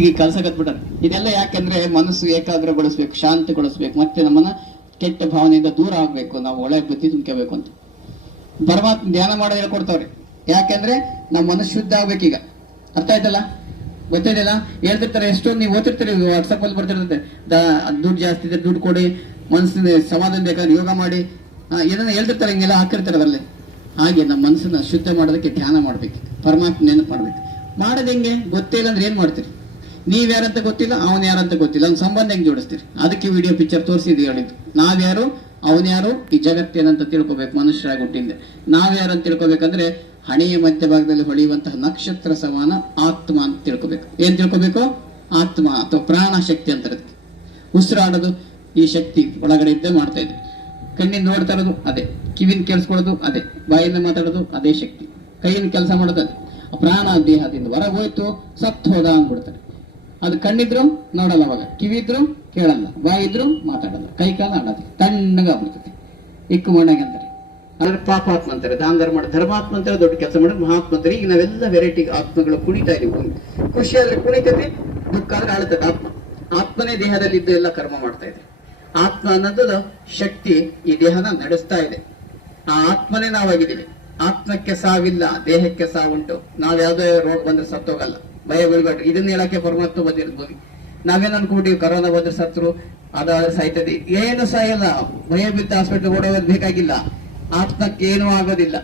ಈಗ ಕೆಲಸ ಕತ್ಬಿಟ್ಟಾರೆ ಇದೆಲ್ಲ ಯಾಕೆಂದ್ರೆ ಮನಸ್ಸು ಏಕಾಗ್ರಗೊಳಿಸ್ಬೇಕು, ಶಾಂತಗೊಳಿಸ್ಬೇಕು. ಮತ್ತೆ ನಮ್ಮನ್ನ ಕೆಟ್ಟ ಭಾವನೆಯಿಂದ ದೂರ ಆಗ್ಬೇಕು. ನಾವು ಒಳ್ಳೆ ಬುದ್ಧಿ ತುಂಬ್ಕೋಬೇಕು ಅಂತ. ಪರಮಾತ್ಮ ಧ್ಯಾನ ಮಾಡೋದ್ರೆ ಹೇಳ್ಕೊಡ್ತಾವ್ರೆ ಯಾಕೆಂದ್ರೆ ನಮ್ಮ ಮನಸ್ಸು ಶುದ್ಧ ಆಗ್ಬೇಕೀಗ. ಅರ್ಥ ಆಯ್ತಲ್ಲ? ಗೊತ್ತಾಯ್ತಲ್ಲ? ಹೇಳ್ತಿರ್ತಾರೆ, ಎಷ್ಟೊಂದು ನೀವು ಓದ್ತಿರ್ತೀರಿ ವಾಟ್ಸಪ್ ಅಲ್ಲಿ ಬರ್ತಿರ್ತದೆ. ದುಡ್ಡು ಜಾಸ್ತಿ ಇದ್ರೆ ದುಡ್ಡು ಕೊಡಿ, ಮನಸ್ಸಿನ ಸಮಾಧಾನ ಬೇಕಾದ್ರೆ ಯೋಗ ಮಾಡಿ. ಏನನ್ನ ಹೇಳ್ತಿರ್ತಾರೆ, ಹಿಂಗೆಲ್ಲ ಹಾಕಿರ್ತಾರೆ ಅದರಲ್ಲಿ. ಹಾಗೆ ನಮ್ಮ ಮನಸ್ಸನ್ನ ಶುದ್ಧ ಮಾಡೋದಕ್ಕೆ ಧ್ಯಾನ ಮಾಡ್ಬೇಕು. ಪರಮಾತ್ಮ ನೆನಪು ಮಾಡ್ಬೇಕು. ಮಾಡೋದು ಹೆಂಗೆ? ಗೊತ್ತೇ ಇಲ್ಲ ಅಂದ್ರೆ ಏನ್ ಮಾಡ್ತೀರಿ? ನೀವ್ ಯಾರಂತ ಗೊತ್ತಿಲ್ಲ, ಅವನ್ ಯಾರಂತ ಗೊತ್ತಿಲ್ಲ. ಅವ್ನ ಸಂಬಂಧ ಹೆಂಗ್ ಜೋಡಿಸ್ತೀರಿ? ಅದಕ್ಕೆ ವಿಡಿಯೋ ಪಿಕ್ಚರ್ ತೋರಿಸಿದ್ವಿ ಹೇಳಿದ್ದು. ನಾವ್ಯಾರು ಅವನ್ಯಾರು ಈ ಜಗತ್ತೇನಂತ ತಿಳ್ಕೊಬೇಕು, ಮನುಷ್ಯರಾಗಿ ಹುಟ್ಟಿಂದೆ. ನಾವ್ಯಾರು ಅಂತ ತಿಳ್ಕೊಬೇಕಂದ್ರೆ, ಹಣೆಯ ಮಧ್ಯಭಾಗದಲ್ಲಿ ಹೊಳೆಯುವಂತಹ ನಕ್ಷತ್ರ ಸಮಾನ ಆತ್ಮ ಅಂತ ತಿಳ್ಕೊಬೇಕು. ಏನ್ ತಿಳ್ಕೊಬೇಕು? ಆತ್ಮ ಅಥವಾ ಪ್ರಾಣ ಶಕ್ತಿ ಅಂತ ಉಸಿರಾಡೋದು ಈ ಶಕ್ತಿ ಒಳಗಡೆ ಇದ್ದೇ ಮಾಡ್ತಾ ಇದೆ. ಕಣ್ಣಿಂದ ನೋಡ್ತಾ ಇರೋದು ಅದೇ. ಕಿವಿನ ಕೇಳಿಸ್ಕೊಳ್ಳೋದು ಅದೇ. ಬಾಯಿಂದ ಮಾತಾಡೋದು ಅದೇ ಶಕ್ತಿ. ಕೈಯಿಂದ ಕೆಲಸ ಮಾಡೋದು ಅದೇ. ಪ್ರಾಣ ದೇಹದಿಂದ ಹೊರಗೆ ಹೋಯ್ತು, ಸತ್ತು ಹೋದ ಅಂದ್ಬಿಡ್ತಾರೆ. ಅದು ಕಣ್ಣಿದ್ರು ನೋಡಲ್ಲ ಅವಾಗ. ಕಿವಿದ್ರು ಕೇಳಲ್ಲ. ಬಾಯಿದ್ರು ಮಾತಾಡಲ್ಲ. ಕೈ ಕಾಲ ಆಡೋದು ತಣ್ಣಗಾಗ್ಬಿಡ್ತದೆ ಇಕ್ಕು ಮಣ್ಣಾಗೆ ಅಂತಾರೆ. ಅಂದ್ರೆ ಪಾಪಾತ್ಮ ಅಂತಾರೆ. ದಾನ ಧರ್ಮ ಮಾಡಿ. ಧರ್ಮಾತ್ಮ ಅಂತಾರೆ, ದೊಡ್ಡ ಕೆಲಸ ಮಾಡಿ. ಮಹಾತ್ಮ ಅಂತಾರೆ. ಈಗ ನಾವೆಲ್ಲ ವೆರೈಟಿ ಆತ್ಮಗಳು ಕುಣಿತಾ ಇದೀವಿ ಖುಷಿ ಆದ್ರೆ ಕುಣಿತದೆ ದುಃಖ ಆದ್ರೆ ಆಳ್ತದೆ ಆತ್ಮ. ಆತ್ಮನೇ ದೇಹದಲ್ಲಿ ಇದ್ದು ಎಲ್ಲ ಕರ್ಮ ಮಾಡ್ತಾ ಇದೆ. ಆತ್ಮ ಅನ್ನೋದು ಶಕ್ತಿ ಈ ದೇಹನ ನಡೆಸ್ತಾ ಇದೆ. ಆ ಆತ್ಮನೇ ನಾವಾಗಿದ್ದೀವಿ. ಆತ್ಮಕ್ಕೆ ಸಾವಿಲ್ಲ, ದೇಹಕ್ಕೆ ಸಾವುಂಟು. ನಾವ್ ಯಾವ್ದೋ ರೋಗ ಬಂದ್ರೆ ಸತ್ತೋಗಲ್ಲ. ಭಯ ಬೀಳ್ಬೇಡ್ರಿ ಇದನ್ನ ಹೇಳಕ್ಕೆ ಪರಮಾತ್ಮ ಬಂದಿರ್ಬೋದು ನಾವೇನ್ ಅನ್ಕೊಂಡಿವಿ ಕರೋನಾ ಬಂದ್ರೆ ಸತ್ರು ಅದಾದ್ರೆ ಸಾಯ್ತದೆ. ಏನು ಇಲ್ಲ ಭಯ ಬಿದ್ದ ಹಾಸ್ಪಿಟಲ್ ಓಡೋದ್ ಬೇಕಾಗಿಲ್ಲ. ಆತ್ಮಕ್ಕೆ ಏನೂ ಆಗೋದಿಲ್ಲ.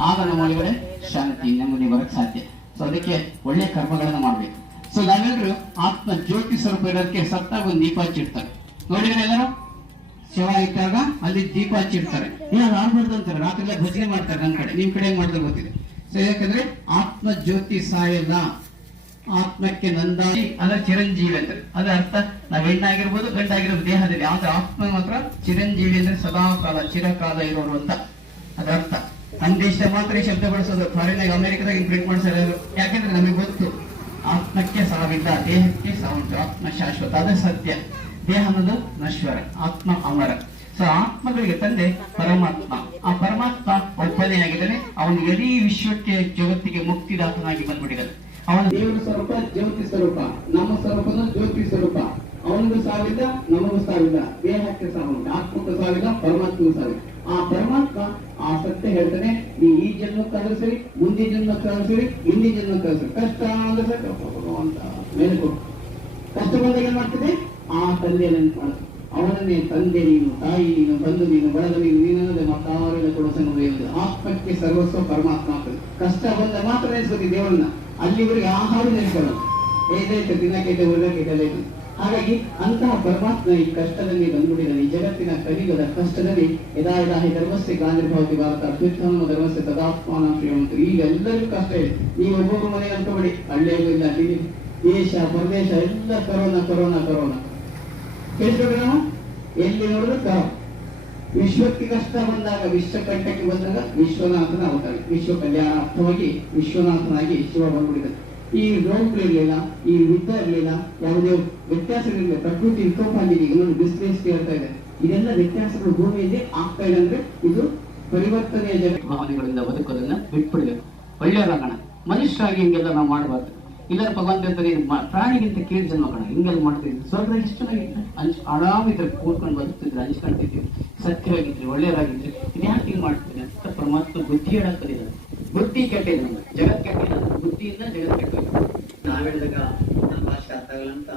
ಆಗ ನಮ್ಮೊಳಗಡೆ ಶಾಂತಿ, ನೆಮ್ಮದಿ ಬರಕ್ ಸಾಧ್ಯ. ಸೊ ಅದಕ್ಕೆ ಒಳ್ಳೆ ಕರ್ಮಗಳನ್ನ ಮಾಡ್ಬೇಕು. ಸೊ ನಾವೆಲ್ಲರೂ ಆತ್ಮ ಜ್ಯೋತಿ ಸ್ವರೂಪ ಇರೋದಕ್ಕೆ ಸತ್ತಾಗ ಒಂದು ದೀಪ ಹಚ್ಚಿಡ್ತಾರೆ. ನೋಡಿದ್ರೆ ಎಲ್ಲರೂ. ಶವ ಇಟ್ಟಾಗ ಅಲ್ಲಿ ದೀಪ ಹಚ್ಚಿಡ್ತಾರೆ. ಏನಾದ್ರು ಆಗ್ಬಾರ್ದು ಅಂತಾರೆ. ರಾತ್ರಿ ಭಜನೆ ಮಾಡ್ತಾರೆ ನನ್ನ ಕಡೆ. ನಿಮ್ ಕಡೆ ಹೆಂಗ್ ಮಾಡಿದ್ರೆ ಗೊತ್ತಿದೆ ಯಾಕಂದ್ರೆ ಆತ್ಮ ಜ್ಯೋತಿ ಸಾಯಲ್ಲ ಆತ್ಮಕ್ಕೆ ನಂದಾಗಿ ಅದ ಚಿರಂಜೀವಿ ಅಂದ್ರೆ. ಅದರ ಅರ್ಥ, ನಾವ್ ಹೆಣ್ಣಾಗಿರ್ಬೋದು, ಗಂಡಾಗಿರ್ಬೋದು, ದೇಹದಲ್ಲಿ. ಆದ್ರೆ ಆತ್ಮ ಮಾತ್ರ ಚಿರಂಜೀವಿ ಅಂದ್ರೆ ಸದಾ ಕಾಲ ಚಿರಕಾಲ ಇರೋರು ಅಂತ. ಅದರ್ಥ ಅರ್ಥ. ದೇಶ ಮಾತ್ರ ಈ ಶಬ್ದ ಬಳಸೋದು. ಫಾರಿನ್ ಅಮೆರಿಕದಾಗ ಪ್ರಿಂಟ್ ಮಾಡ್ತಾರೆ ಯಾಕಂದ್ರೆ ನಮಗೆ ಗೊತ್ತು, ಆತ್ಮಕ್ಕೆ ಸಾವಿಲ್ಲ, ದೇಹಕ್ಕೆ ಸಾವುಂಟು ಆತ್ಮ ಶಾಶ್ವತ. ಅದು ಸತ್ಯ. ದೇಹ ಅನ್ನೋದು ನಶ್ವರ. ಆತ್ಮ ಅಮರ. ಸೊ ಆತ್ಮಗಳಿಗೆ ತಂದೆ ಪರಮಾತ್ಮ. ಆ ಪರಮಾತ್ಮ ಒಬ್ಬನೇ ಆಗಿದ್ದಾನೆ. ಅವನು ಇಡೀ ವಿಶ್ವಕ್ಕೆ ಜಗತ್ತಿಗೆ ಮುಕ್ತಿದಾತನಾಗಿ ಬಂದ್ಬಿಟ್ಟಿದ್ದಾನೆ. ಅವನ ದೇವರ ಸ್ವರೂಪ, ಜ್ಯೋತಿ ಸ್ವರೂಪ. ನಮ್ಮ ಸ್ವರೂಪದ ಜ್ಯೋತಿ ಸ್ವರೂಪ. ಅವನಿಗೂ ಸಾವಿಲ್ಲ, ನಮಗೂ ಸಾವಿಲ್ಲ. ದೇಹಕ್ಕೆ ಸಾವಿಲ್ಲ, ಆತ್ಮಕ್ಕೆ ಸಾವಿಲ್ಲ, ಪರಮಾತ್ಮಗೂ ಸಾವಿಲ್ಲ. ಆ ಪರಮಾತ್ಮ ಆ ಸತ್ಯ ಹೇಳ್ತಾನೆ, ನೀ ಈ ಜನ್ಮಕ್ಕಾದ್ರೂ ಸರಿ, ಮುಂದಿನ ಜನ್ಮಕ್ಕಾದ್ರೂ ಸರಿ, ಹಿಂದಿನ ಜನ್ಮಕ್ಕಾದ್ರೂ ಸರಿ. ಕಷ್ಟ ಅಂದ್ರೆ ಅಂತ. ಮೇಲೆ ಕಷ್ಟ ಬಂದಾಗ ಏನ್ ಮಾಡ್ತದೆ? ಆ ತಂದೆಯನ್ನು ಮಾಡ್ತದೆ. ಅವನನ್ನೇ ತಂದೆ ನೀನು, ತಾಯಿ ನೀನು ಬಂದು ನೀನು, ಬಳಗ ನೀನು, ನೀನಲ್ಲದೆ ಮತ್ತಾರೆಲ್ಲ ಕೊಡೋ ಎಂದು ಆತ್ಮಕ್ಕೆ ಸರ್ವಸ್ವ ಪರಮಾತ್ಮ ಆಗ್ತದೆ ಕಷ್ಟ ಬಂದ ಮಾತ್ರ ನೆನೆಸ್ಬೇಕು ದೇವರನ್ನ. ಅಲ್ಲಿವರೆಗೆ ಆಹಾರ ನೆನೆಸೋಣ ಏದೈತೆ ದಿನಕ್ಕೆ ಉರ್ಗಕ್ಕೆ ಹಾಗಾಗಿ ಅಂತಹ ಪರಮಾತ್ಮ ಈ ಕಷ್ಟದಲ್ಲಿ ಬಂದ್ಬಿಟ್ಟಿದ್ದಾನೆ. ಈ ಜಗತ್ತಿನ ಕಲಿಗದ ಕಷ್ಟದಲ್ಲಿ ಯದಾ ಯದಾ ಹಿ ಧರ್ಮಸ್ಥೆ ಗಾಂಧಿರ್ಭವತಿ ಭಾರತ ಅತ್ಯುತ್ತಮ ಧರ್ಮಸ್ಥೆ ತದಾತ್ಮಾನ ಶ್ರೀಮಂತರು. ಈಗ ಎಲ್ಲರಿಗೂ ಕಷ್ಟ ಇದೆ. ನೀವು ಒಬ್ಬೊಬ್ಬರು ಮನೆ ಅನ್ಕೋಬೇಡಿ ಹಳ್ಳಿಯಲ್ಲೂ ಇಲ್ಲಿ. ದೇಶ, ಪ್ರದೇಶ, ಎಲ್ಲ ಕರೋನಾ ಕರೋನಾ ಕರೋನಾ. ಕೇಳಿಸ್ಬಿಟ್ರೆ ನಾವು ಎಲ್ಲಿ ನೋಡಿದ್ರು ಕರೋ ವಿಶ್ವಕ್ಕೆ ಕಷ್ಟ ಬಂದಾಗ ವಿಶ್ವ ಕಂಠಕ್ಕೆ ಬಂದಾಗ ವಿಶ್ವನಾಥನ ಅವತಾರ. ವಿಶ್ವ ಕಲ್ಯಾಣಾರ್ಥವಾಗಿ ವಿಶ್ವನಾಥನಾಗಿ ಶಿವ ಬಂದ್ಬಿಟ್ಟಿದ್ದಾರೆ ಈ ರೋಗಗಳಿರ್ಲಿಲ್ಲ ಈ ಯುದ್ಧ ಇರಲಿಲ್ಲ, ಯಾವುದೇ ವ್ಯತ್ಯಾಸಗಳಿರಲಿಲ್ಲ. ಪ್ರಕೃತಿ ವಿಕೋಪ ಆಗಿದೆ ಇನ್ನೊಂದು ಬಿಸ್ನೆಸ್ ಹೇಳ್ತಾ ಇದೆ. ಇದೆಲ್ಲ ವ್ಯತ್ಯಾಸಗಳು ಭೂಮಿಯಲ್ಲಿ ಆಗ್ತಾ ಇದೆ ಅಂದ್ರೆ ಇದು ಪರಿವರ್ತನೆಯ ಭಾವನೆಗಳಿಂದ ಬದುಕೋದನ್ನ ಬಿಟ್ಬಿಡ್ಬೇಕು. ಒಳ್ಳೆಯವರಾಗೋಣ ಮನುಷ್ಯರಾಗಿ ಹಿಂಗೆಲ್ಲ ನಾವು ಮಾಡಬಾರ್ದು. ಇಲ್ಲರ ಭಗವಂತ ಹೇಳ್ತಾರೆ ಪ್ರಾಣಿಗಿಂತ ಕೇಳಿ ಜನ್ಮ ಕಣ, ಹಿಂಗೆಲ್ಲ ಮಾಡ್ತಿದ್ವಿ ಸ್ವಲ್ಪ ಎಷ್ಟು ಚೆನ್ನಾಗಿತ್ತು. ಅಂಚ್ ಆರಾಮಿದ್ರೆ ಕೂತ್ಕೊಂಡು ಬದುಕ್ತಿದ್ರೆ ಹಂಚ್ಕೊಂತಿದ್ವಿ ಸತ್ಯವಾಗಿದ್ರೆ, ಒಳ್ಳೆಯದಾಗಿದ್ರೆ ಇದು ಯಾಕೆ ಹಿಂಗ್ ಮಾಡ್ತೀನಿ ಅಂತ ಪರಮಾತ್ಮ ಬುದ್ಧಿ ಹೇಳಕ್ ಕಲಿದ್ದಾರೆ ಬುದ್ಧಿ ಕೆಟ್ಟಿದೆ ನಮ್ಗೆ. ಜಗತ್ ಕೆಟ್ಟಿಲ್ಲ ಬುದ್ಧಿಯಿಂದ ಜಗತ್ ಕೆಟ್ಟಿಲ್ಲ ನಾವು ಹೇಳಿದಾಗ ನಮ್ಮ ಭಾಷೆ ಅರ್ಥ ಆಗಲ್ಲ ಅಂತ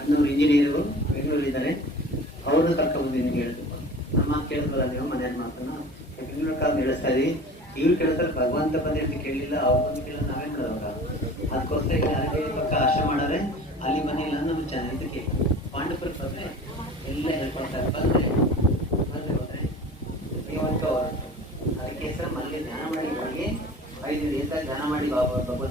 ಅಣ್ಣವ್ರು ಇಂಜಿನಿಯರು ಬೆಂಗಳೂರಿದ್ದಾರೆ ಅವ್ರನ್ನ ಕರ್ಕೊಂಡ್ಬಂದು ಹೇಳಿದ್ರು ನಮ್ಮ ಕೇಳಿದ್ವಲ್ಲ ನೀವು ಮನೆಯ ಮಾತನ್ನ? ಬೆಂಗಳೂರು ಕಾಲ ನಡೆಸ್ತಾ ಇದ್ದೀವಿ ಇವ್ರು ಕೇಳ್ತಾರೆ ಭಗವಂತ ಬಂದಿರ್ತಿ ಅಂತ ಕೇಳಲಿಲ್ಲ, ಅವ್ರು ಬಂದು ಕೇಳಿದ್ರೆ ನಾವೇನು ಮಾಡೋವಾಗ ಅದಕ್ಕೋಸ್ಕರ ಅರಣ್ಯ ಪಕ್ಕ ಆಶ್ರಮ ಮಾಡಾರೆ ಅಲ್ಲಿ ಮನೆಯಿಲ್ಲ ನಮ್ಮ ಚೆನ್ನಾಗಿ ಇದಕ್ಕೆ ಪಾಂಡಪುರ ಬಂದ್ರೆ ಎಲ್ಲ ಹೇಳ್ಕೊಡ್ತಾರೆ ಬಂದ್ರೆ ಬಂದ್ರೆ ಹೋದ್ರೆ ಅದಕ್ಕೆ ಹೆಸರು ಮಲ್ಲಿ ಧ್ಯಾನ ಮಾಡಿ ಹೋಗಿ ಐದು ದಿವಸ ಧ್ಯಾನ ಮಾಡಿ, ಬಾಬಾ ಭಗವಂತ